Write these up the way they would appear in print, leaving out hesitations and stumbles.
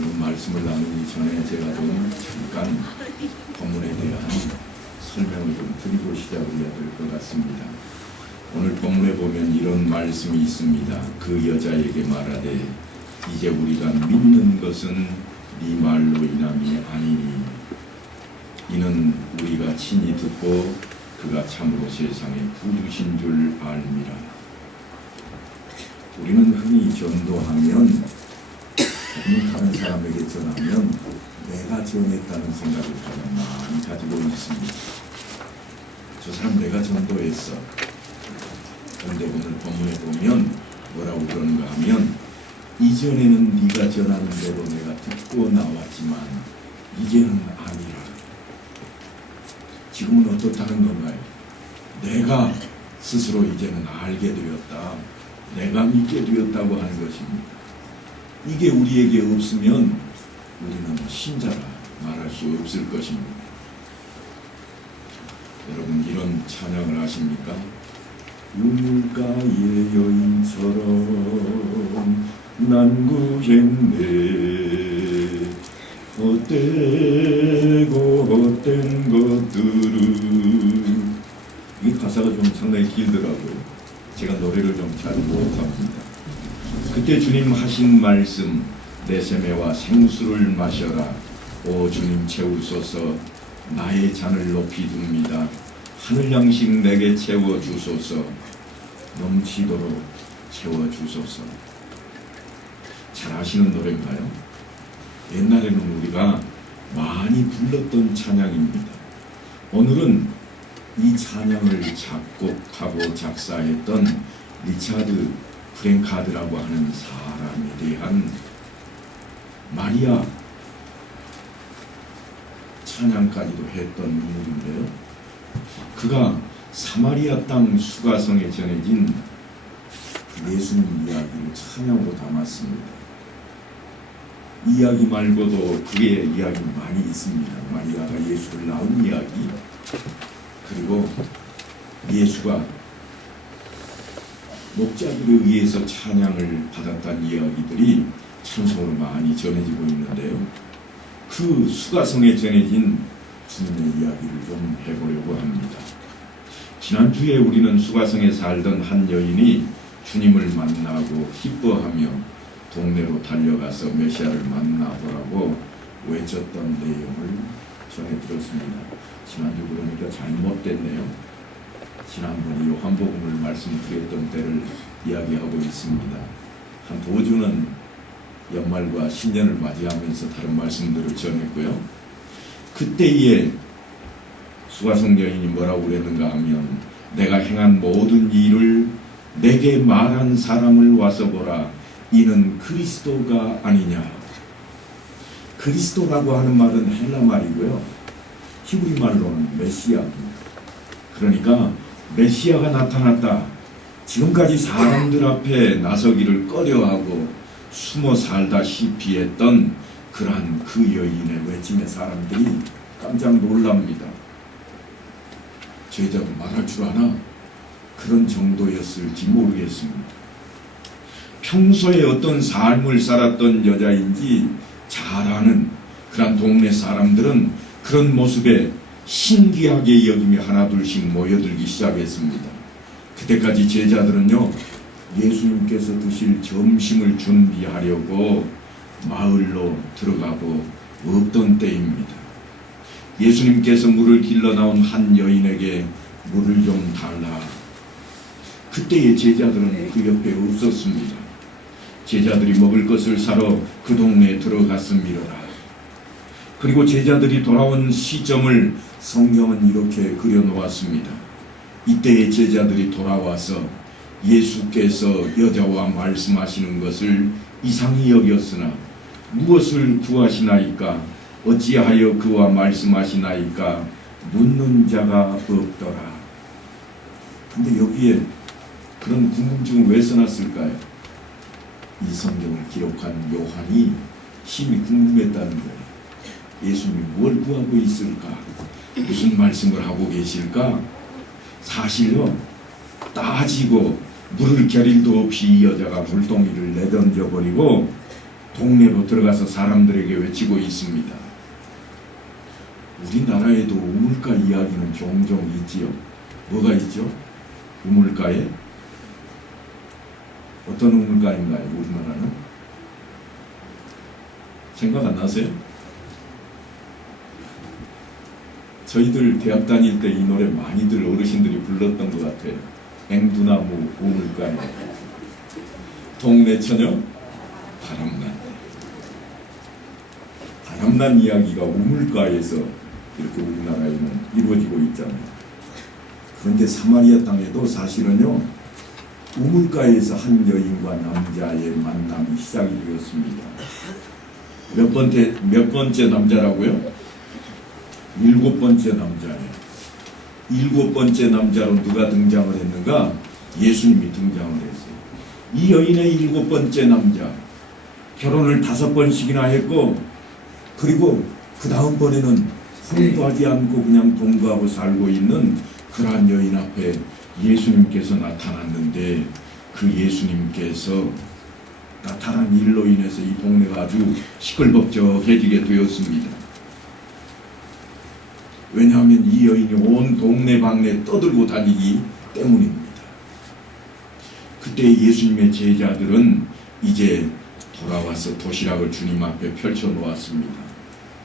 오늘 말씀을 나누기 전에 제가 좀 잠깐 본문에 대한 설명을 좀 드리고 시작을 해야 될 것 같습니다. 오늘 본문에 보면 이런 말씀이 있습니다. 그 여자에게 말하되 이제 우리가 믿는 것은 네 말로 인함이 아니니 이는 우리가 친히 듣고 그가 참으로 세상에 부르신 줄 알미라. 우리는 흔히 전도하면 다른 사람에게 전하면 내가 전했다는 생각을 가장 많이 가지고 있습니다. 저 사람 내가 전도했어. 그런데 오늘 본문에 보면 뭐라고 그러는가 하면 이전에는 네가 전하는 대로 내가 듣고 나왔지만 이제는 아니라. 지금은 어떻다는 건가요? 내가 스스로 이제는 알게 되었다. 내가 믿게 되었다고 하는 것입니다. 이게 우리에게 없으면 우리는 신자라 말할 수 없을 것입니다. 여러분 이런 찬양을 아십니까? 유물가의 여인처럼 난 구했네 헛된 것들은 이 가사가 좀 상당히 길더라고요. 제가 노래를 좀 잘 못합니다. 그때 주님 하신 말씀 내 세매와 생수를 마셔라. 오 주님 채우소서. 나의 잔을 높이 둡니다. 하늘 양식 내게 채워주소서. 넘치도록 채워주소서. 잘 아시는 노래인가요? 옛날에는 우리가 많이 불렀던 찬양입니다. 오늘은 이 찬양을 작곡하고 작사했던 리차드 프랭카드라고 하는 사람에 대한 마리아 찬양까지도 했던 인물인데요. 그가 사마리아 땅 수가성에 전해진 예수님 이야기를 찬양으로 담았습니다. 이야기 말고도 그의 이야기 많이 있습니다. 마리아가 예수를 낳은 이야기, 그리고 예수가 목자들에 의해서 찬양을 받았다는 이야기들이 찬송으로 많이 전해지고 있는데요. 그 수가성에 전해진 주님의 이야기를 좀 해보려고 합니다. 지난주에 우리는 수가성에 살던 한 여인이 주님을 만나고 기뻐하며 동네로 달려가서 메시아를 만나보라고 외쳤던 내용을 전해드렸습니다. 지난주 그러니까 잘못됐네요. 지난번에 요한복음을 말씀드렸던 때를 이야기하고 있습니다. 한 2주는 연말과 신년을 맞이하면서 다른 말씀들을 전했고요. 그때에 수가성 여인이 뭐라고 그랬는가 하면 내가 행한 모든 일을 내게 말한 사람을 와서 보라. 이는 그리스도가 아니냐. 그리스도라고 하는 말은 헬라 말이고요. 히브리 말로는 메시아입니다. 그러니까 메시아가 나타났다. 지금까지 사람들 앞에 나서기를 꺼려하고 숨어 살다시피 했던 그러한 그 여인의 외침에 사람들이 깜짝 놀랍니다. 제자도 말할 줄 아나? 그런 정도였을지 모르겠습니다. 평소에 어떤 삶을 살았던 여자인지 잘 아는 그런 동네 사람들은 그런 모습에 신기하게 여기며 하나둘씩 모여들기 시작했습니다. 그때까지 제자들은요, 예수님께서 드실 점심을 준비하려고 마을로 들어가고 없던 때입니다. 예수님께서 물을 길러 나온 한 여인에게 물을 좀 달라. 그때의 제자들은 그 옆에 없었습니다. 제자들이 먹을 것을 사러 그 동네에 들어갔습니다. 그리고 제자들이 돌아온 시점을 성경은 이렇게 그려놓았습니다. 이때의 제자들이 돌아와서 예수께서 여자와 말씀하시는 것을 이상히 여겼으나 무엇을 구하시나이까? 어찌하여 그와 말씀하시나이까? 묻는 자가 없더라. 근데 여기에 그런 궁금증을 왜 써놨을까요? 이 성경을 기록한 요한이 심히 궁금했다는 거예요. 예수님이 뭘 구하고 있을까? 무슨 말씀을 하고 계실까? 사실요, 따지고 물을 겨릴도 없이 이 여자가 물동이를 내던져 버리고 동네로 들어가서 사람들에게 외치고 있습니다. 우리나라에도 우물가 이야기는 종종 있지요. 뭐가 있죠? 우물가에? 어떤 우물가인가요? 우리나라는? 생각 안 나세요? 저희들 대학 다닐 때 이 노래 많이들 어르신들이 불렀던 것 같아요. 앵두나무 우물가에 동네 처녀 바람난. 바람난 이야기가 우물가에서 이렇게 우리나라에는 이루어지고 있잖아요. 그런데 사마리아 땅에도 사실은요, 우물가에서 한 여인과 남자의 만남이 시작이 되었습니다. 몇 번째 남자라고요? 7번째 남자예요. 7번째 남자로 누가 등장을 했는가? 예수님이 등장을 했어요. 이 여인의 7번째 남자, 결혼을 5번씩이나 했고, 그리고 그 다음번에는 혼도하지 않고 그냥 동거하고 살고 있는 그러한 여인 앞에 예수님께서 나타났는데, 그 예수님께서 나타난 일로 인해서 이 동네가 아주 시끌벅적해지게 되었습니다. 왜냐하면 이 여인이 온 동네방네 떠들고 다니기 때문입니다. 그때 예수님의 제자들은 이제 돌아와서 도시락을 주님 앞에 펼쳐 놓았습니다.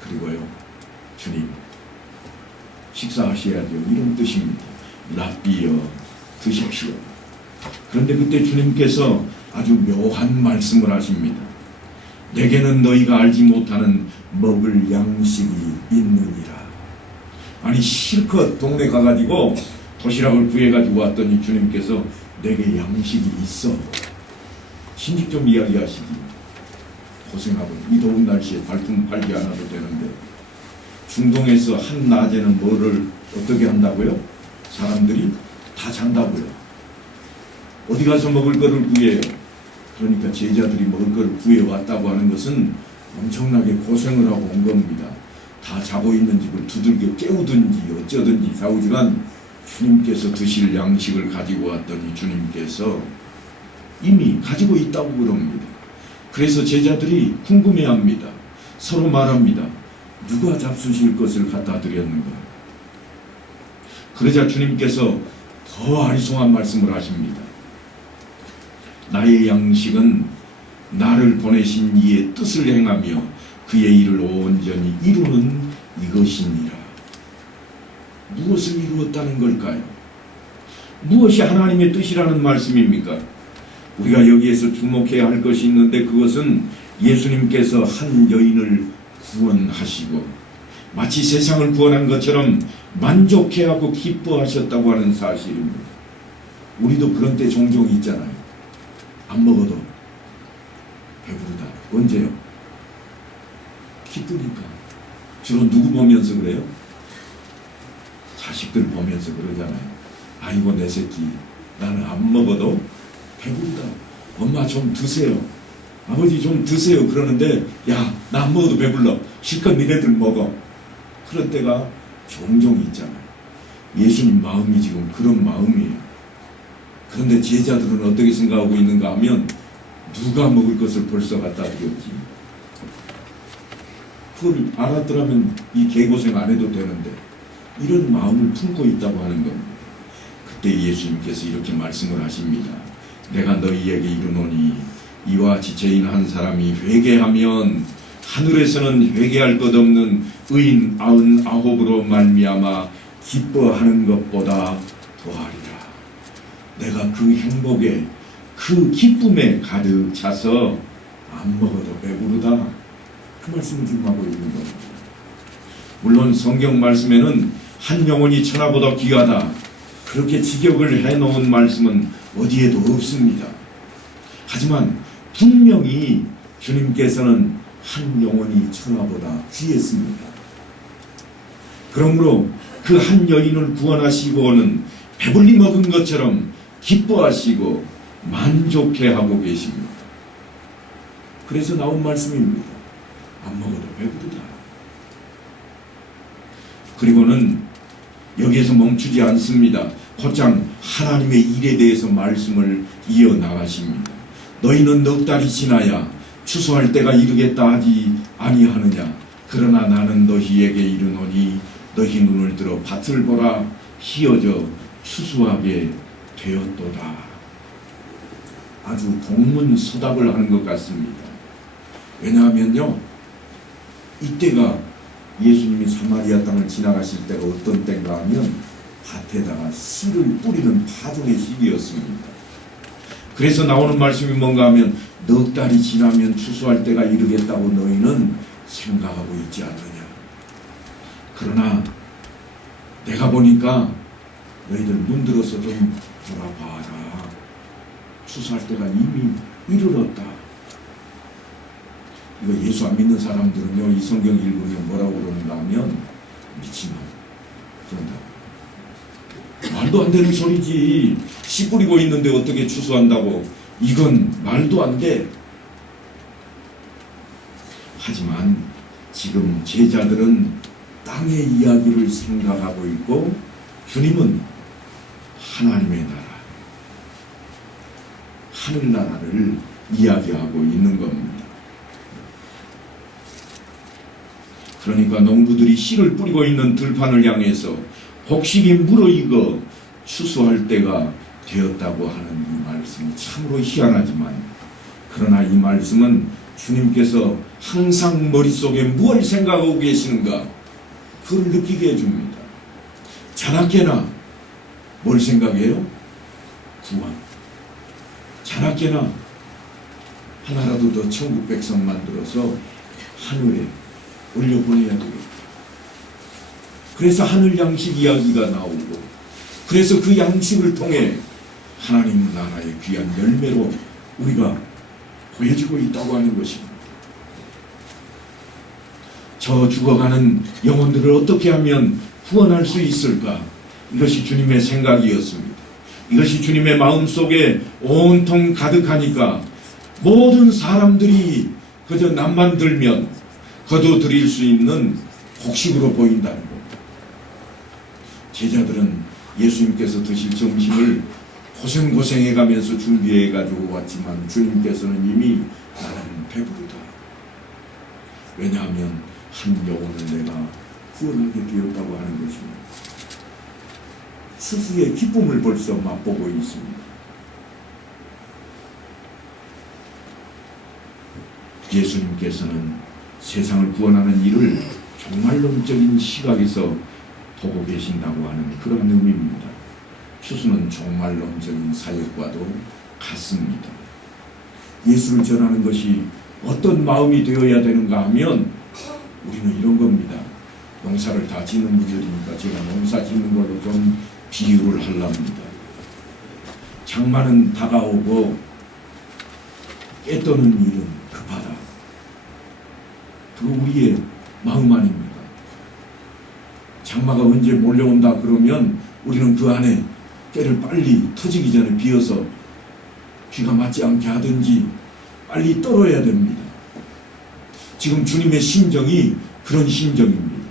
그리고요, 주님 식사하셔야죠, 이런 뜻입니다. 랍비여 드십시오. 그런데 그때 주님께서 아주 묘한 말씀을 하십니다. 내게는 너희가 알지 못하는 먹을 양식이 있느니라. 아니, 실컷 동네 가가지고 도시락을 구해가지고 왔더니 주님께서 내게 양식이 있어. 신직 좀 이야기하시지. 고생하고 이 더운 날씨에 발품 팔지 않아도 되는데, 중동에서 한 낮에는 뭐를 어떻게 한다고요? 사람들이 다 잔다고요. 어디 가서 먹을 거를 구해요. 그러니까 제자들이 먹을 거를 구해왔다고 하는 것은 엄청나게 고생을 하고 온 겁니다. 다 자고 있는 집을 두들겨 깨우든지 어쩌든지 싸우지만 주님께서 드실 양식을 가지고 왔더니 주님께서 이미 가지고 있다고 그럽니다. 그래서 제자들이 궁금해합니다. 서로 말합니다. 누가 잡수실 것을 갖다 드렸는가? 그러자 주님께서 더 아리송한 말씀을 하십니다. 나의 양식은 나를 보내신 이의 뜻을 행하며 그의 일을 온전히 이루는 이것이니라. 무엇을 이루었다는 걸까요? 무엇이 하나님의 뜻이라는 말씀입니까? 우리가 여기에서 주목해야 할 것이 있는데, 그것은 예수님께서 한 여인을 구원하시고 마치 세상을 구원한 것처럼 만족해하고 기뻐하셨다고 하는 사실입니다. 우리도 그런 때 종종 있잖아요. 안 먹어도 배부르다. 언제요? 기쁘니까. 주로 누구 보면서 그래요? 자식들 보면서 그러잖아요. 아이고 내 새끼, 나는 안 먹어도 배부르다. 엄마 좀 드세요. 아버지 좀 드세요. 그러는데 야, 나 안 먹어도 배불러. 실컷 니네들 먹어. 그런 때가 종종 있잖아요. 예수님 마음이 지금 그런 마음이에요. 그런데 제자들은 어떻게 생각하고 있는가 하면, 누가 먹을 것을 벌써 갖다 드렸지. 그걸 알았더라면 이 개고생 안 해도 되는데, 이런 마음을 품고 있다고 하는 겁니다. 그때 예수님께서 이렇게 말씀을 하십니다. 내가 너희에게 이르노니 이와 지체인 한 사람이 회개하면 하늘에서는 회개할 것 없는 의인 99으로 말미암아 기뻐하는 것보다 더하리라. 내가 그 행복에, 그 기쁨에 가득 차서 안 먹어도 배부르다. 그 말씀을 지금 하고 있는 겁니다. 물론 성경 말씀에는 한 영혼이 천하보다 귀하다, 그렇게 직역을 해놓은 말씀은 어디에도 없습니다. 하지만 분명히 주님께서는 한 영혼이 천하보다 귀했습니다. 그러므로 그 한 여인을 구원하시고는 배불리 먹은 것처럼 기뻐하시고 만족해하고 계십니다. 그래서 나온 말씀입니다. 안 먹어도 배부르다. 그리고는 여기에서 멈추지 않습니다. 곧장 하나님의 일에 대해서 말씀을 이어나가십니다. 너희는 넉 달이 지나야 추수할 때가 이르겠다 하지 아니하느냐. 그러나 나는 너희에게 이르노니 너희 눈을 들어 밭을 보라. 희어져 추수하게 되었도다. 아주 동문서답을 하는 것 같습니다. 왜냐하면요, 이때가 예수님이 사마리아 땅을 지나가실 때가 어떤 때인가 하면 밭에다가 씨를 뿌리는 파종의 시기였습니다. 그래서 나오는 말씀이 뭔가 하면 넉 달이 지나면 추수할 때가 이르겠다고 너희는 생각하고 있지 않느냐. 그러나 내가 보니까 너희들 눈 들어서 좀 돌아봐라. 추수할 때가 이미 이르렀다. 이거 예수 안 믿는 사람들은요, 이 성경 읽으면 뭐라고 그러는가 하면 미친놈 그런다. 말도 안 되는 소리지. 씨 뿌리고 있는데 어떻게 추수한다고. 이건 말도 안 돼. 하지만 지금 제자들은 땅의 이야기를 생각하고 있고 주님은 하나님의 나라, 하늘나라를 이야기하고 있는 겁니다. 그러니까 농부들이 씨를 뿌리고 있는 들판을 향해서 곡식이 무르익어 추수할 때가 되었다고 하는 이 말씀이 참으로 희한하지만, 그러나 이 말씀은 주님께서 항상 머릿속에 무엇을 생각하고 계시는가 그걸 느끼게 해줍니다. 자나깨나 뭘 생각해요? 구원. 자나깨나 하나라도 더 천국 백성 만들어서 하늘에 올려보내야 되겠다. 그래서 하늘 양식 이야기가 나오고, 그래서 그 양식을 통해 하나님 나라의 귀한 열매로 우리가 보여지고 있다고 하는 것입니다. 저 죽어가는 영혼들을 어떻게 하면 구원할 수 있을까? 이것이 주님의 생각이었습니다. 이것이 주님의 마음속에 온통 가득하니까 모든 사람들이 그저 남만 들면 거둬들일 수 있는 곡식으로 보인다는 겁니다. 제자들은 예수님께서 드실 점심을 고생해가면서 준비해가지고 왔지만 주님께서는 이미 나는 배부르다. 왜냐하면 한 영혼을 내가 구원하게 되었다고 하는 것입니다. 추수의 기쁨을 벌써 맛보고 있습니다. 예수님께서는 세상을 구원하는 일을 종말론적인 시각에서 보고 계신다고 하는 그런 의미입니다. 추수는 종말론적인 사역과도 같습니다. 예수를 전하는 것이 어떤 마음이 되어야 되는가 하면 우리는 이런 겁니다. 농사를 다 짓는 분들이니까 제가 농사 짓는 걸로 좀 비유를 하려합니다. 장마는 다가오고 깨떠는 일은 급하다. 그거 우리의 마음 아닙니까? 장마가 언제 몰려온다 그러면 우리는 그 안에 깨를 빨리 터지기 전에 비어서 비가 맞지 않게 하든지 빨리 떨어야 됩니다. 지금 주님의 심정이 그런 심정입니다.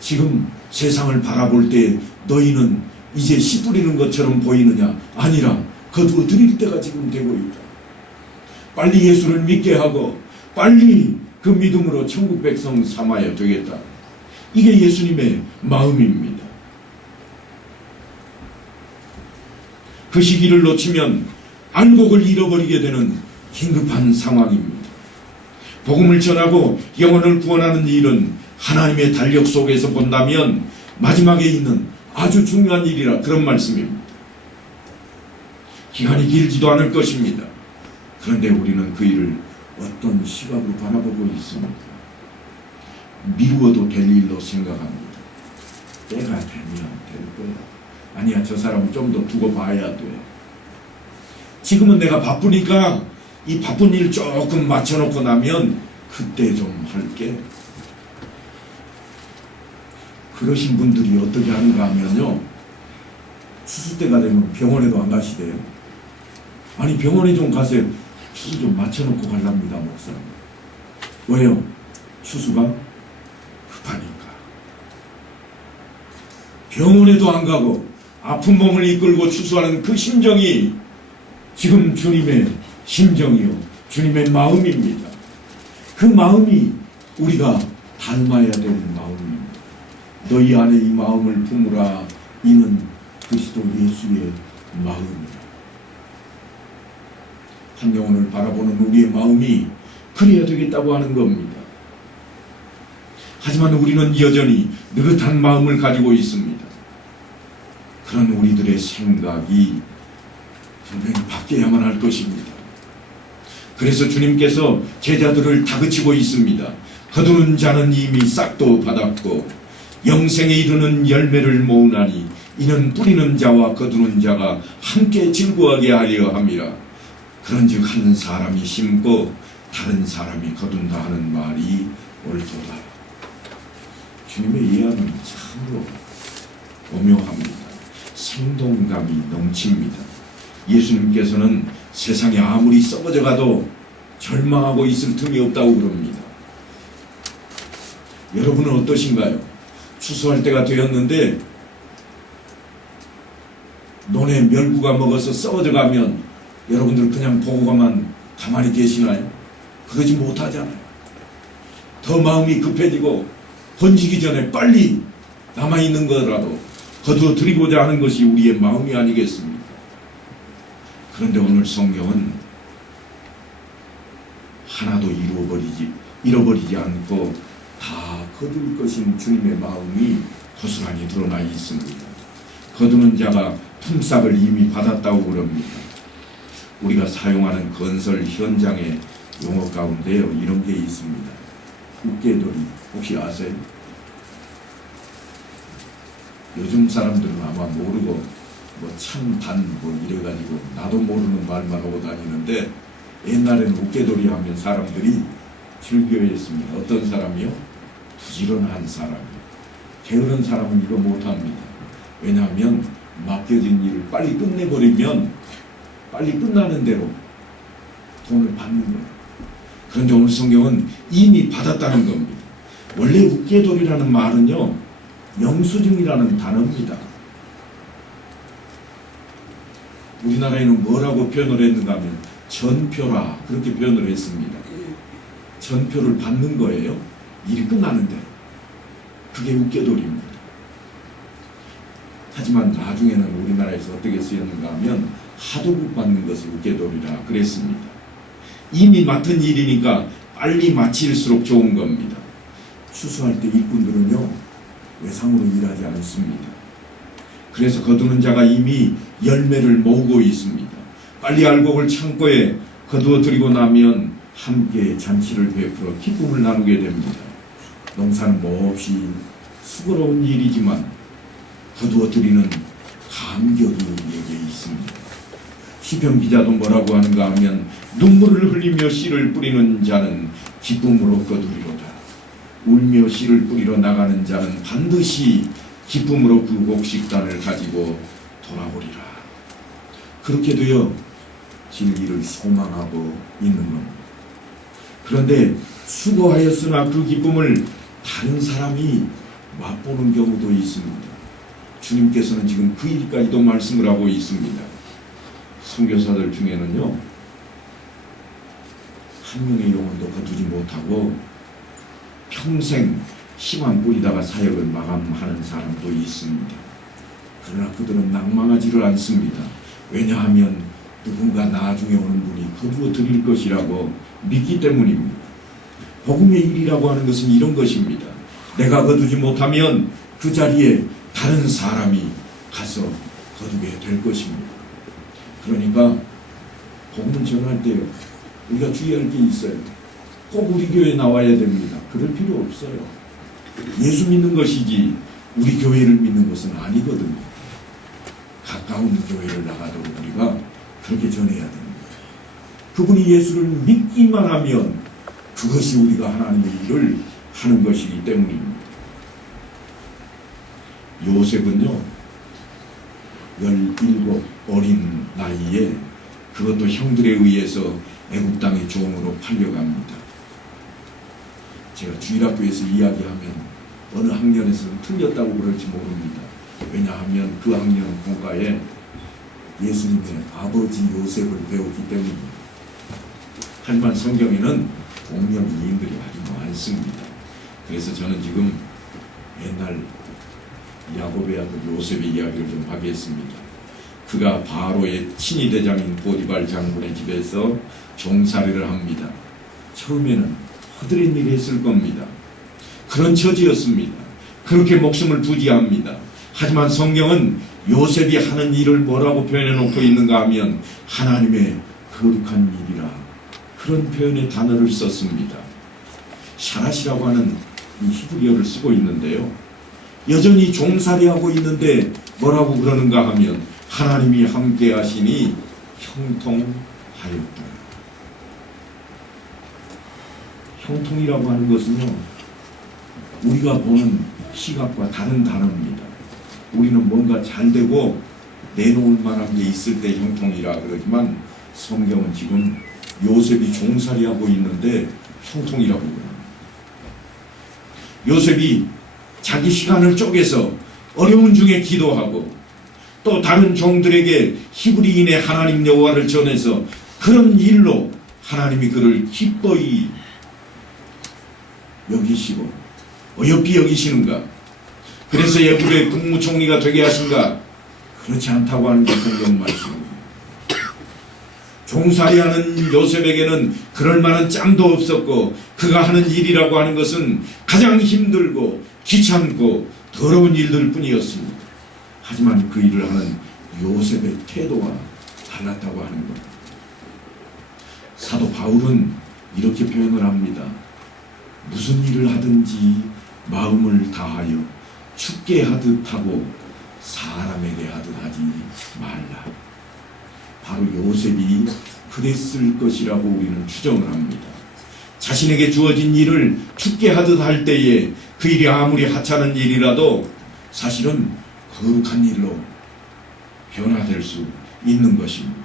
지금 세상을 바라볼 때 너희는 이제 씨 뿌리는 것처럼 보이느냐? 아니라 거두어들일 때가 지금 되고 있다. 빨리 예수를 믿게 하고 빨리 그 믿음으로 천국 백성 삼아야 되겠다. 이게 예수님의 마음입니다. 그 시기를 놓치면 안곡을 잃어버리게 되는 긴급한 상황입니다. 복음을 전하고 영혼을 구원하는 일은 하나님의 달력 속에서 본다면 마지막에 있는 아주 중요한 일이라 그런 말씀입니다. 기간이 길지도 않을 것입니다. 그런데 우리는 그 일을 어떤 시각으로 바라보고 있습니다. 미루어도 될 일로 생각합니다. 때가 되면 될 거야. 아니야, 저 사람은 좀 더 두고 봐야 돼. 지금은 내가 바쁘니까 이 바쁜 일 조금 맞춰놓고 나면 그때 좀 할게. 그러신 분들이 어떻게 하는가 하면요, 추수 때가 되면 병원에도 안 가시대요. 아니, 병원에 좀 가세요. 추수 좀 맞춰놓고 가랍니다, 목사. 왜요? 추수가 급하니까. 병원에도 안 가고 아픈 몸을 이끌고 추수하는 그 심정이 지금 주님의 심정이요, 주님의 마음입니다. 그 마음이 우리가 닮아야 될 마음입니다. 너희 안에 이 마음을 품으라. 이는 그리스도 예수의 마음이라. 한 영혼을 바라보는 우리의 마음이 그래야 되겠다고 하는 겁니다. 하지만 우리는 여전히 느긋한 마음을 가지고 있습니다. 그런 우리들의 생각이 분명히 바뀌어야만 할 것입니다. 그래서 주님께서 제자들을 다그치고 있습니다. 거두는 자는 이미 싹도 받았고 영생에 이르는 열매를 모으나니 이는 뿌리는 자와 거두는 자가 함께 즐거워하게 하려 함이라. 그런즉 한 사람이 심고 다른 사람이 거둔다 하는 말이 옳도다. 주님의 이해는 참으로 오묘합니다. 생동감이 넘칩니다. 예수님께서는 세상에 아무리 썩어져 가도 절망하고 있을 틈이 없다고 그럽니다. 여러분은 어떠신가요? 추수할 때가 되었는데 논에 멸구가 먹어서 썩어져 가면 여러분들 그냥 보고 가만히 계시나요? 그러지 못하잖아요. 더 마음이 급해지고 번지기 전에 빨리 남아있는 거라도 거두어 드리고자 하는 것이 우리의 마음이 아니겠습니까? 그런데 오늘 성경은 하나도 잃어버리지 않고 다 거둘 것인 주님의 마음이 고스란히 드러나 있습니다. 거두는 자가 품삯을 이미 받았다고 그럽니다. 우리가 사용하는 건설 현장의 용어 가운데요, 이런 게 있습니다. 묵게돌이 혹시 아세요? 요즘 사람들은 아마 모르고 찬반 이래가지고 나도 모르는 말만 하고 다니는데 옛날에는 묵게돌이 하면 사람들이 즐겨했습니다. 어떤 사람이요? 부지런한 사람이요. 게으른 사람은 이거 못합니다. 왜냐하면 맡겨진 일을 빨리 끝내버리면 빨리 끝나는 대로 돈을 받는 거예요. 그런데 오늘 성경은 이미 받았다는 겁니다. 원래 묵게돌이라는 말은요, 영수증이라는 단어입니다. 우리나라에는 뭐라고 표현을 했는가 하면 전표라 그렇게 표현을 했습니다. 전표를 받는 거예요. 일이 끝나는데. 그게 묵게돌입니다. 하지만 나중에는 우리나라에서 어떻게 쓰였는가 하면 하도급 받는 것을 묵게돌이라 그랬습니다. 이미 맡은 일이니까 빨리 마칠수록 좋은 겁니다. 추수할 때 일꾼들은요, 외상으로 일하지 않습니다. 그래서 거두는 자가 이미 열매를 모으고 있습니다. 빨리 알곡을 창고에 거두어 드리고 나면 함께 잔치를 베풀어 기쁨을 나누게 됩니다. 농사는 몹시 수고로운 일이지만 거두어 드리는 감격이 우리에게 있습니다. 시편 기자도 뭐라고 하는가 하면 눈물을 흘리며 씨를 뿌리는 자는 기쁨으로 거두리로다. 울며 씨를 뿌리러 나가는 자는 반드시 기쁨으로 그 곡식단을 가지고 돌아오리라. 그렇게 되어 진리를 소망하고 있는 겁니다. 그런데 수고하였으나 그 기쁨을 다른 사람이 맛보는 경우도 있습니다. 주님께서는 지금 그 일까지도 말씀을 하고 있습니다. 선교사들 중에는요, 한 명의 영혼도 거두지 못하고 평생 씨만 뿌리다가 사역을 마감하는 사람도 있습니다. 그러나 그들은 낭망하지를 않습니다. 왜냐하면 누군가 나중에 오는 분이 거두어 드릴 것이라고 믿기 때문입니다. 복음의 일이라고 하는 것은 이런 것입니다. 내가 거두지 못하면 그 자리에 다른 사람이 가서 거두게 될 것입니다. 그러니까 복음을 전할 때요, 우리가 주의할 게 있어요. 꼭 우리 교회에 나와야 됩니다. 그럴 필요 없어요. 예수 믿는 것이지 우리 교회를 믿는 것은 아니거든요. 가까운 교회를 나가도 우리가 그렇게 전해야 됩니다. 그분이 예수를 믿기만 하면 그것이 우리가 하나님의 일을 하는 것이기 때문입니다. 요셉은요, 17 어린 나이에 그것도 형들에 의해서 애국 땅의 종으로 팔려갑니다. 제가 주일학교에서 이야기하면 어느 학년에서는 틀렸다고 그럴지 모릅니다. 왜냐하면 그 학년 공과에 예수님의 아버지 요셉을 배웠기 때문입니다. 하지만 성경에는 동명이인들이 아주 많습니다. 그래서 저는 지금 옛날 야곱의 아들 요셉의 이야기를 좀 하겠습니다. 그가 바로의 친위대장인 보디발 장군의 집에서 종살이를 합니다. 처음에는 허드렛 일 했을 겁니다. 그런 처지였습니다. 그렇게 목숨을 부지합니다. 하지만 성경은 요셉이 하는 일을 뭐라고 표현해 놓고 있는가 하면 하나님의 거룩한 일이라, 그런 표현의 단어를 썼습니다. 샤라시라고 하는 이 히브리어를 쓰고 있는데요, 여전히 종살이하고 있는데 뭐라고 그러는가 하면 하나님이 함께 하시니 형통하였다. 형통이라고 하는 것은요, 우리가 보는 시각과 다른 단어입니다. 우리는 뭔가 잘 되고 내놓을 만한 게 있을 때 형통이라 그러지만 성경은 지금 요셉이 종살이하고 있는데 형통이라고 그럽니다. 요셉이 자기 시간을 쪼개서 어려운 중에 기도하고 또 다른 종들에게 히브리인의 하나님 여호와를 전해서 그런 일로 하나님이 그를 기뻐히 여기시고 어여삐 여기시는가? 그래서 애굽의 국무총리가 되게 하신가? 그렇지 않다고 하는 게 성경 말씀입니다. 종살이하는 요셉에게는 그럴 만한 짬도 없었고 그가 하는 일이라고 하는 것은 가장 힘들고 귀찮고 더러운 일들 뿐이었습니다. 하지만 그 일을 하는 요셉의 태도가 달랐다고 하는 것. 사도 바울은 이렇게 표현을 합니다. 무슨 일을 하든지 마음을 다하여 죽게 하듯 하고 사람에게 하듯 하지 말라. 바로 요셉이 그랬을 것이라고 우리는 추정을 합니다. 자신에게 주어진 일을 죽게 하듯 할 때에 그 일이 아무리 하찮은 일이라도 사실은 거룩한 일로 변화될 수 있는 것입니다.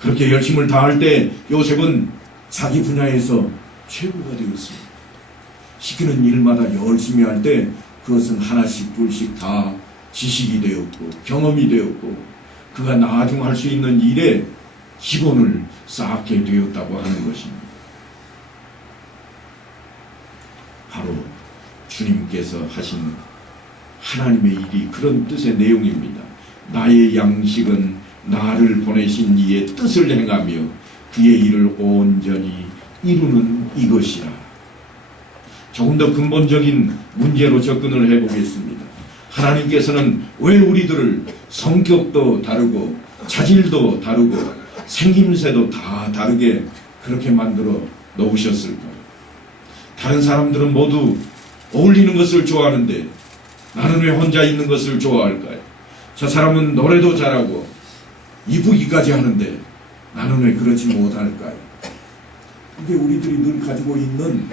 그렇게 열심을 다할 때 요셉은 자기 분야에서 최고가 되었습니다. 시키는 일마다 열심히 할 때 그것은 하나씩 둘씩 다 지식이 되었고 경험이 되었고 그가 나중 할 수 있는 일에 기본을 쌓게 되었다고 하는 것입니다. 바로 주님께서 하신 하나님의 일이 그런 뜻의 내용입니다. 나의 양식은 나를 보내신 이의 뜻을 행하며 그의 일을 온전히 이루는 이것이라. 조금 더 근본적인 문제로 접근을 해보겠습니다. 하나님께서는 왜 우리들을 성격도 다르고 자질도 다르고 생김새도 다 다르게 그렇게 만들어 놓으셨을까요? 다른 사람들은 모두 어울리는 것을 좋아하는데 나는 왜 혼자 있는 것을 좋아할까요? 저 사람은 노래도 잘하고 이쁘기까지 하는데 나는 왜 그렇지 못할까요? 이게 우리들이 늘 가지고 있는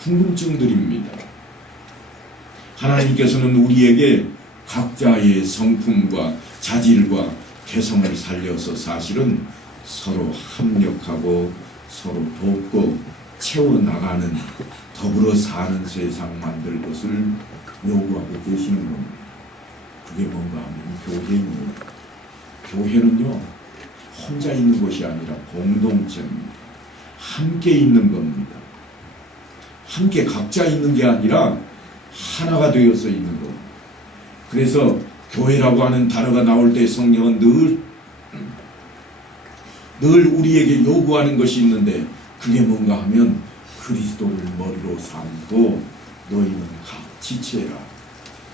궁금증들입니다. 하나님께서는 우리에게 각자의 성품과 자질과 개성을 살려서 사실은 서로 협력하고 서로 돕고 채워나가는 더불어 사는 세상 만들 것을 요구하고 계시는 겁니다. 그게 뭔가 하면 교회입니다. 교회는요, 혼자 있는 것이 아니라 공동체입니다. 함께 있는 겁니다. 함께 각자 있는 게 아니라 하나가 되어서 있는 겁니다. 그래서 교회라고 하는 단어가 나올 때 성령은 늘 우리에게 요구하는 것이 있는데 그게 뭔가 하면 그리스도를 머리로 삼고 너희는 각 지체라.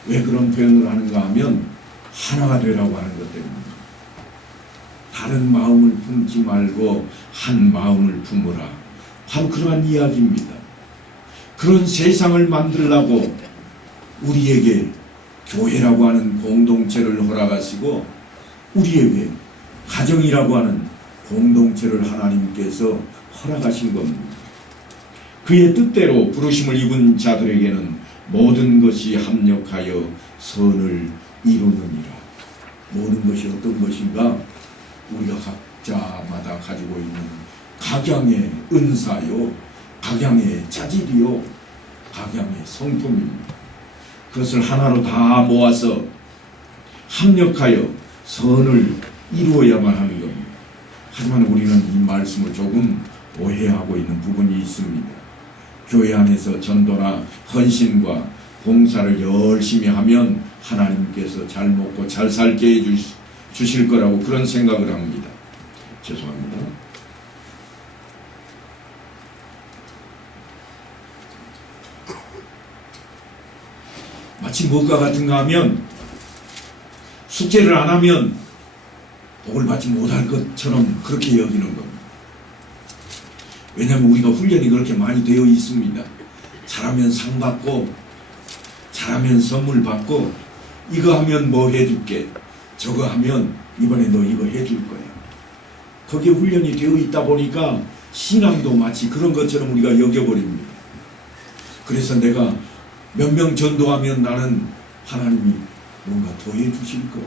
왜 그런 표현을 하는가 하면 하나가 되라고 하는 것 때문입니다. 다른 마음을 품지 말고 한 마음을 품으라. 바로 그러한 이야기입니다. 그런 세상을 만들려고 우리에게 교회라고 하는 공동체를 허락하시고 우리에게 가정이라고 하는 공동체를 하나님께서 허락하신 겁니다. 그의 뜻대로 부르심을 입은 자들에게는 모든 것이 합력하여 선을 이루느니라. 모든 것이 어떤 것인가? 우리가 각자마다 가지고 있는 각양의 은사요, 각양의 자질이요, 각양의 성품입니다. 그것을 하나로 다 모아서 합력하여 선을 이루어야만 하는 겁니다. 하지만 우리는 이 말씀을 조금 오해하고 있는 부분이 있습니다. 교회 안에서 전도나 헌신과 봉사를 열심히 하면 하나님께서 잘 먹고 잘 살게 주실 거라고 그런 생각을 합니다. 죄송합니다. 마치 무엇과 같은가 하면 숙제를 안 하면 복을 받지 못할 것처럼 그렇게 여기는 겁니다. 왜냐하면 우리가 훈련이 그렇게 많이 되어 있습니다. 잘하면 상 받고 잘하면 선물 받고 이거 하면 뭐 해줄게, 저거 하면 이번에 너 이거 해줄 거야. 거기에 훈련이 되어 있다 보니까 신앙도 마치 그런 것처럼 우리가 여겨버립니다. 그래서 내가 몇 명 전도하면 나는 하나님이 뭔가 더 해주실 거야.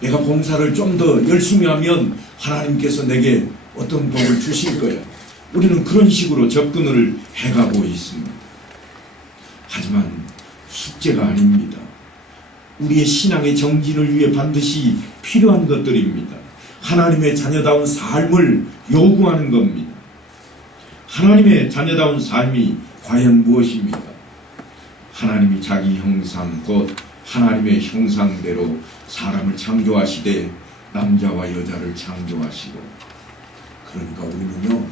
내가 봉사를 좀 더 열심히 하면 하나님께서 내게 어떤 복을 주실 거야. 우리는 그런 식으로 접근을 해가고 있습니다. 하지만 숙제가 아닙니다. 우리의 신앙의 정진을 위해 반드시 필요한 것들입니다. 하나님의 자녀다운 삶을 요구하는 겁니다. 하나님의 자녀다운 삶이 과연 무엇입니까? 하나님이 자기 형상 곧 하나님의 형상대로 사람을 창조하시되 남자와 여자를 창조하시고, 그러니까 우리는요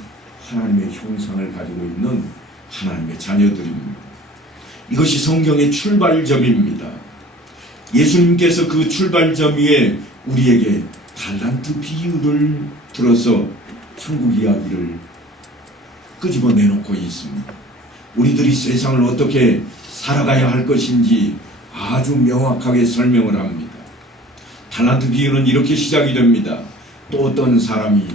하나님의 형상을 가지고 있는 하나님의 자녀들입니다. 이것이 성경의 출발점입니다. 예수님께서 그 출발점 위에 우리에게 달란트 비유를 들어서 천국 이야기를 끄집어 내놓고 있습니다. 우리들이 세상을 어떻게 살아가야 할 것인지 아주 명확하게 설명을 합니다. 달란트 비유는 이렇게 시작이 됩니다. 또 어떤 사람이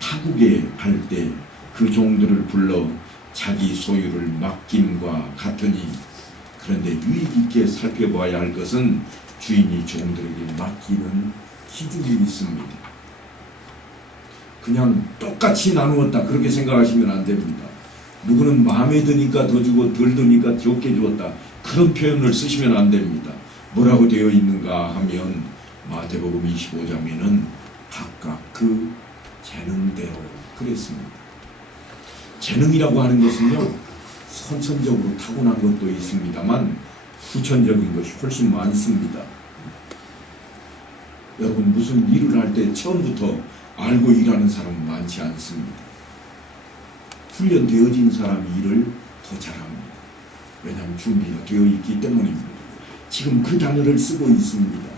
타국에 갈 때 그 종들을 불러 자기 소유를 맡김과 같으니, 그런데 유익 있게 살펴봐야 할 것은 주인이 종들에게 맡기는 기준이 있습니다. 그냥 똑같이 나누었다 그렇게 생각하시면 안 됩니다. 누구는 마음에 드니까 더 주고 덜 드니까 적게 주었다 그런 표현을 쓰시면 안 됩니다. 뭐라고 되어 있는가 하면 마태복음 25장에는 각각 그 재능대로 그랬습니다. 재능이라고 하는 것은요 선천적으로 타고난 것도 있습니다만 후천적인 것이 훨씬 많습니다. 여러분 무슨 일을 할 때 처음부터 알고 일하는 사람은 많지 않습니다. 훈련되어진 사람이 일을 더 잘합니다. 왜냐하면 준비가 되어 있기 때문입니다. 지금 그 단어를 쓰고 있습니다.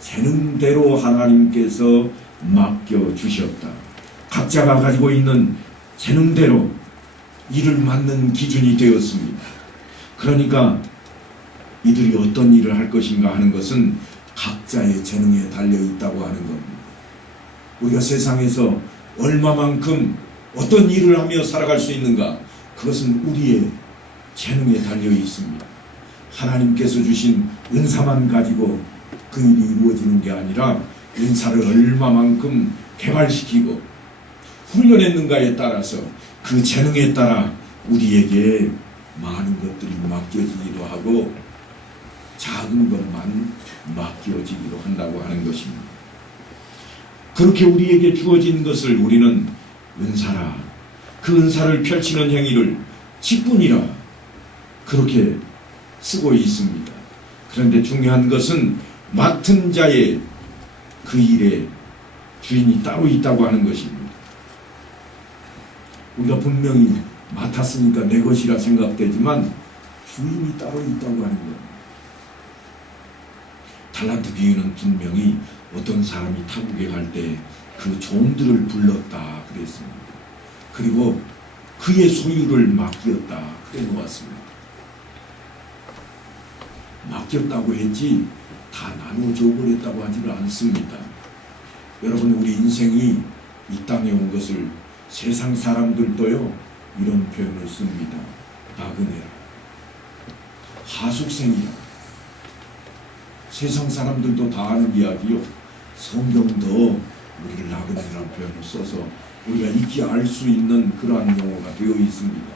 재능대로 하나님께서 맡겨주셨다. 각자가 가지고 있는 재능대로 일을 맡는 기준이 되었습니다. 그러니까 이들이 어떤 일을 할 것인가 하는 것은 각자의 재능에 달려있다고 하는 겁니다. 우리가 세상에서 얼마만큼 어떤 일을 하며 살아갈 수 있는가, 그것은 우리의 재능에 달려 있습니다. 하나님께서 주신 은사만 가지고 그 일이 이루어지는 게 아니라 은사를 얼마만큼 개발시키고 훈련했는가에 따라서 그 재능에 따라 우리에게 많은 것들이 맡겨지기도 하고 작은 것만 맡겨지기도 한다고 하는 것입니다. 그렇게 우리에게 주어진 것을 우리는 은사라, 그 은사를 펼치는 행위를 직분이라 그렇게 쓰고 있습니다. 그런데 중요한 것은 맡은 자의 그 일에 주인이 따로 있다고 하는 것입니다. 우리가 분명히 맡았으니까 내 것이라 생각되지만 주인이 따로 있다고 하는 겁니다. 달란트 비유는 분명히 어떤 사람이 타국에 갈 때 그 종들을 불렀다 그랬습니다. 그리고 그의 소유를 맡겼다 그래 놓았습니다. 맡겼다고 했지 다 나눠줘 버렸다고 하지는 않습니다. 여러분 우리 인생이 이 땅에 온 것을 세상 사람들도요 이런 표현을 씁니다. 나그네라, 하숙생이라. 세상 사람들도 다 아는 이야기요. 성경도 우리를 나그네라는 표현을 써서 우리가 익히 알 수 있는 그러한 용어가 되어 있습니다.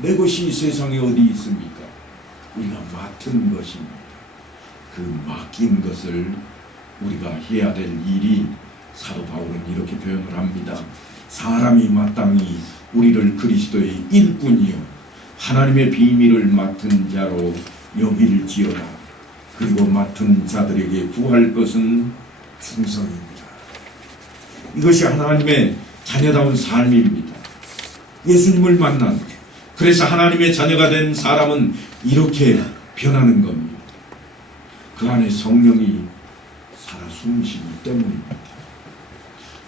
내 것이 세상에 어디 있습니까? 우리가 맡은 것입니다. 그 맡긴 것을 우리가 해야 될 일이 사도 바울은 이렇게 표현을 합니다. 사람이 마땅히 우리를 그리스도의 일꾼이요 하나님의 비밀을 맡은 자로 여길지어다. 그리고 맡은 자들에게 구할 것은 충성입니다. 이것이 하나님의 자녀다운 삶입니다. 예수님을 만난, 그래서 하나님의 자녀가 된 사람은 이렇게 변하는 겁니다. 그 안에 성령이 살아 숨쉬기 때문입니다.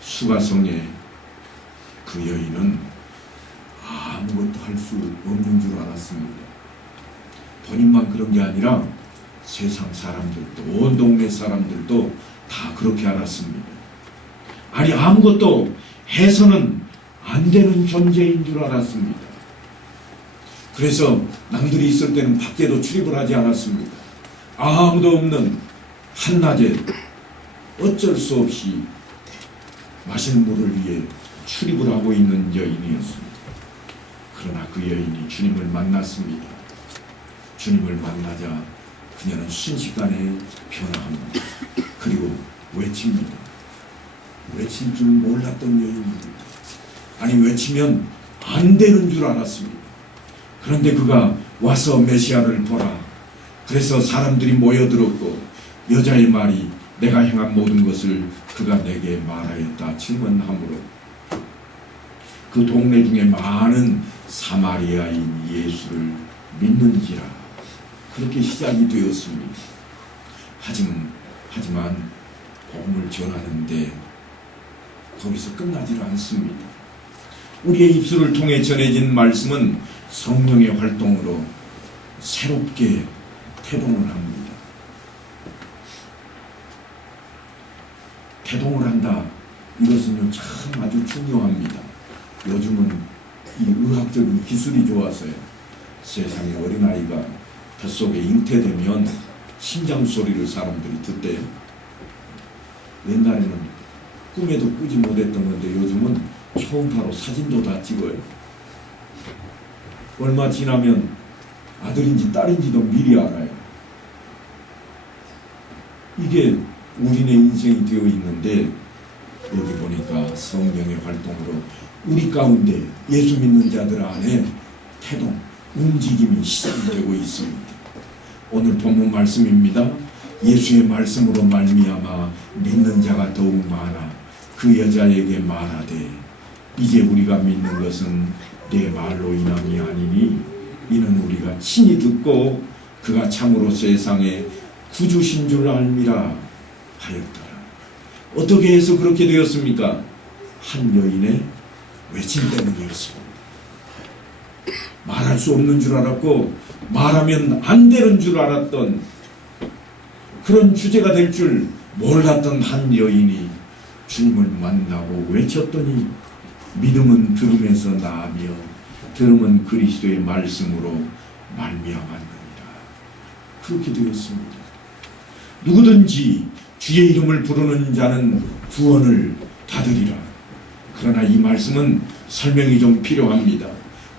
수가성의 그 여인은 아무것도 할 수 없는 줄 알았습니다. 본인만 그런 게 아니라 세상 사람들도, 온 동네 사람들도 다 그렇게 알았습니다. 아니, 아무것도 해서는 안 되는 존재인 줄 알았습니다. 그래서 남들이 있을 때는 밖에도 출입을 하지 않았습니다. 아무도 없는 한낮에 어쩔 수 없이 마시는 물을 위해 출입을 하고 있는 여인이었습니다. 그러나 그 여인이 주님을 만났습니다. 주님을 만나자 그녀는 순식간에 변화합니다. 그리고 외칩니다. 외칠 줄 몰랐던 여인입니다. 아니, 외치면 안 되는 줄 알았습니다. 그런데 그가 와서 메시아를 보라. 그래서 사람들이 모여들었고 여자의 말이 내가 행한 모든 것을 그가 내게 말하였다 증언하므로 그 동네 중에 많은 사마리아인 예수를 믿는지라. 그렇게 시작이 되었습니다. 하지만 복음을 전하는데 거기서 끝나질 않습니다. 우리의 입술을 통해 전해진 말씀은 성령의 활동으로 새롭게 태동을 합니다. 태동을 한다. 이것은요 참 아주 중요합니다. 요즘은 이 의학적인 기술이 좋아서요. 세상에 어린아이가 뱃속에 잉태되면 심장 소리를 사람들이 듣대요. 옛날에는 꿈에도 꾸지 못했던 건데 요즘은 초음파로 사진도 다 찍어요. 얼마 지나면 아들인지 딸인지도 미리 알아요. 이게 우리네 인생이 되어 있는데 여기 보니까 성령의 활동으로 우리 가운데 예수 믿는 자들 안에 태동, 움직임이 시작되고 있습니다. 오늘 본문 말씀입니다. 예수의 말씀으로 말미암아 믿는 자가 더욱 많아 그 여자에게 말하되 이제 우리가 믿는 것은 내 말로 인함이 아니니 이는 우리가 친히 듣고 그가 참으로 세상에 구주신 줄 알미라 하였더라. 어떻게 해서 그렇게 되었습니까? 한 여인의 외침 때문이었습니다. 말할 수 없는 줄 알았고 말하면 안 되는 줄 알았던 그런 주제가 될 줄 몰랐던 한 여인이 주님을 만나고 외쳤더니 믿음은 들음에서 나으며 들음은 그리스도의 말씀으로 말미암았느니라. 그렇게 되었습니다. 누구든지 주의 이름을 부르는 자는 구원을 받으리라. 그러나 이 말씀은 설명이 좀 필요합니다.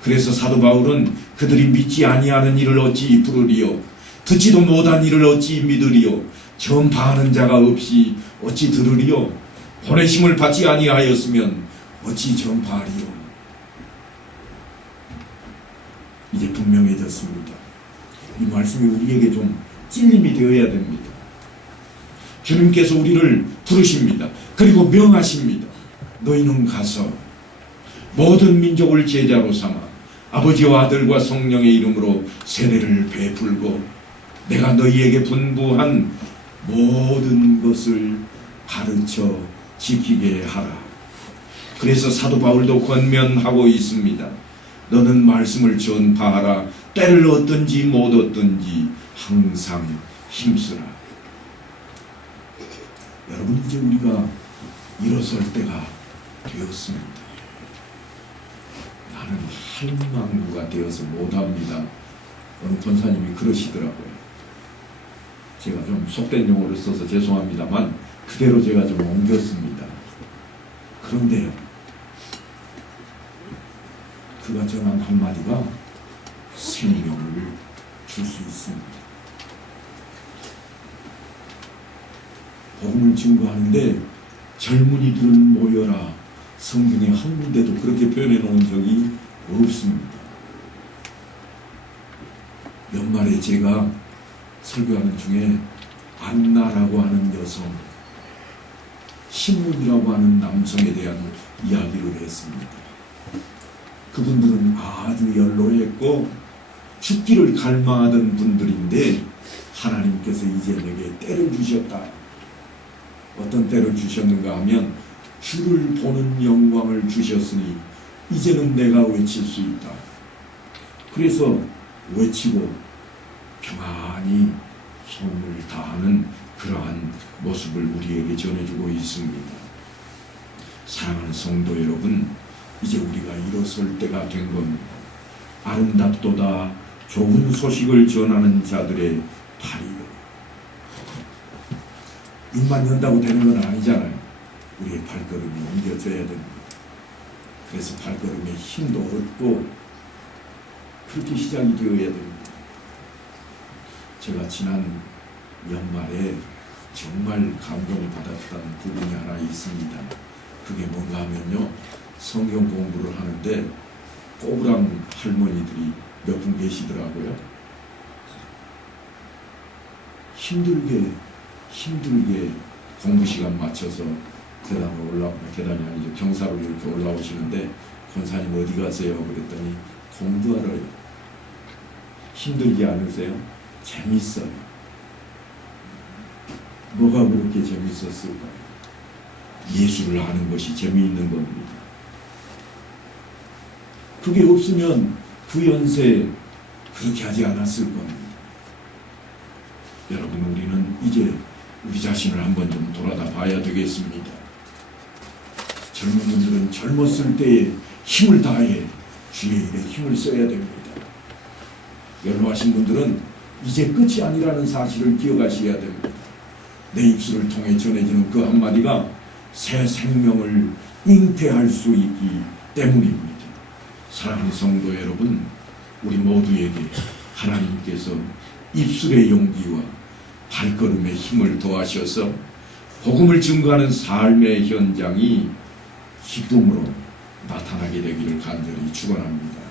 그래서 사도 바울은 그들이 믿지 아니하는 이를 어찌 부르리요 듣지도 못한 이를 어찌 믿으리요 전파하는 자가 없이 어찌 들으리요 보내심을 받지 아니하였으면 어찌 전파하리요. 이제 분명해졌습니다. 이 말씀이 우리에게 좀 찔림이 되어야 됩니다. 주님께서 우리를 부르십니다. 그리고 명하십니다. 너희는 가서 모든 민족을 제자로 삼아 아버지와 아들과 성령의 이름으로 세례를 베풀고 내가 너희에게 분부한 모든 것을 가르쳐 지키게 하라. 그래서 사도 바울도 권면하고 있습니다. 너는 말씀을 전파하라. 때를 얻든지 못 얻든지 항상 힘쓰라. 여러분, 이제 우리가 일어설 때가 되었습니다. 나는 할망구가 되어서 못합니다. 어느 권사님이 그러시더라고요. 제가 좀 속된 용어를 써서 죄송합니다만 그대로 제가 좀 옮겼습니다. 그런데 그가 전한 한마디가 생명을 줄 수 있습니다. 복음을 증거하는데 젊은이들은 모여라, 성경에 한 군데도 그렇게 표현해 놓은 적이 없습니다. 연말에 제가 설교하는 중에 안나라고 하는 여성, 신문이라고 하는 남성에 대한 이야기를 했습니다. 그분들은 아주 연로했고 죽기를 갈망하던 분들인데 하나님께서 이제 내게 때를 주셨다. 어떤 때를 주셨는가 하면 주를 보는 영광을 주셨으니 이제는 내가 외칠 수 있다. 그래서 외치고 평안히 소음을 다하는 그러한 모습을 우리에게 전해주고 있습니다. 사랑하는 성도 여러분, 이제 우리가 일어설 때가 된 겁니다. 아름답도다 좋은 소식을 전하는 자들의 발이요. 입만 연다고 되는 건 아니잖아요. 우리의 발걸음이 옮겨져야 됩니다. 그래서 발걸음에 힘도 얻고 그렇게 시작이 되어야 됩니다. 제가 지난 연말에 정말 감동을 받았던 부분이 하나 있습니다. 그게 뭔가 하면요, 성경 공부를 하는데 꼬부랑 할머니들이 몇 분 계시더라고요. 힘들게 공부 시간 맞춰서 계단이 아니죠, 경사로 이렇게 올라오시는데 권사님 어디 가세요? 그랬더니 공부하러요. 힘들지 않으세요? 재밌어요. 뭐가 그렇게 재밌었을까? 예수를 아는 것이 재미있는 겁니다. 그게 없으면 그 연세에 그렇게 하지 않았을 겁니다. 여러분, 우리는 이제 우리 자신을 한번 좀 돌아다 봐야 되겠습니다. 젊은 분들은 젊었을 때에 힘을 다해 주의 일에 힘을 써야 됩니다. 연로하신 분들은 이제 끝이 아니라는 사실을 기억하셔야 됩니다. 내 입술을 통해 전해지는 그 한마디가 새 생명을 잉태할 수 있기 때문입니다. 사랑하는 성도 여러분, 우리 모두에게 하나님께서 입술의 용기와 발걸음의 힘을 더하셔서 복음을 증거하는 삶의 현장이 기쁨으로 나타나게 되기를 간절히 축원합니다.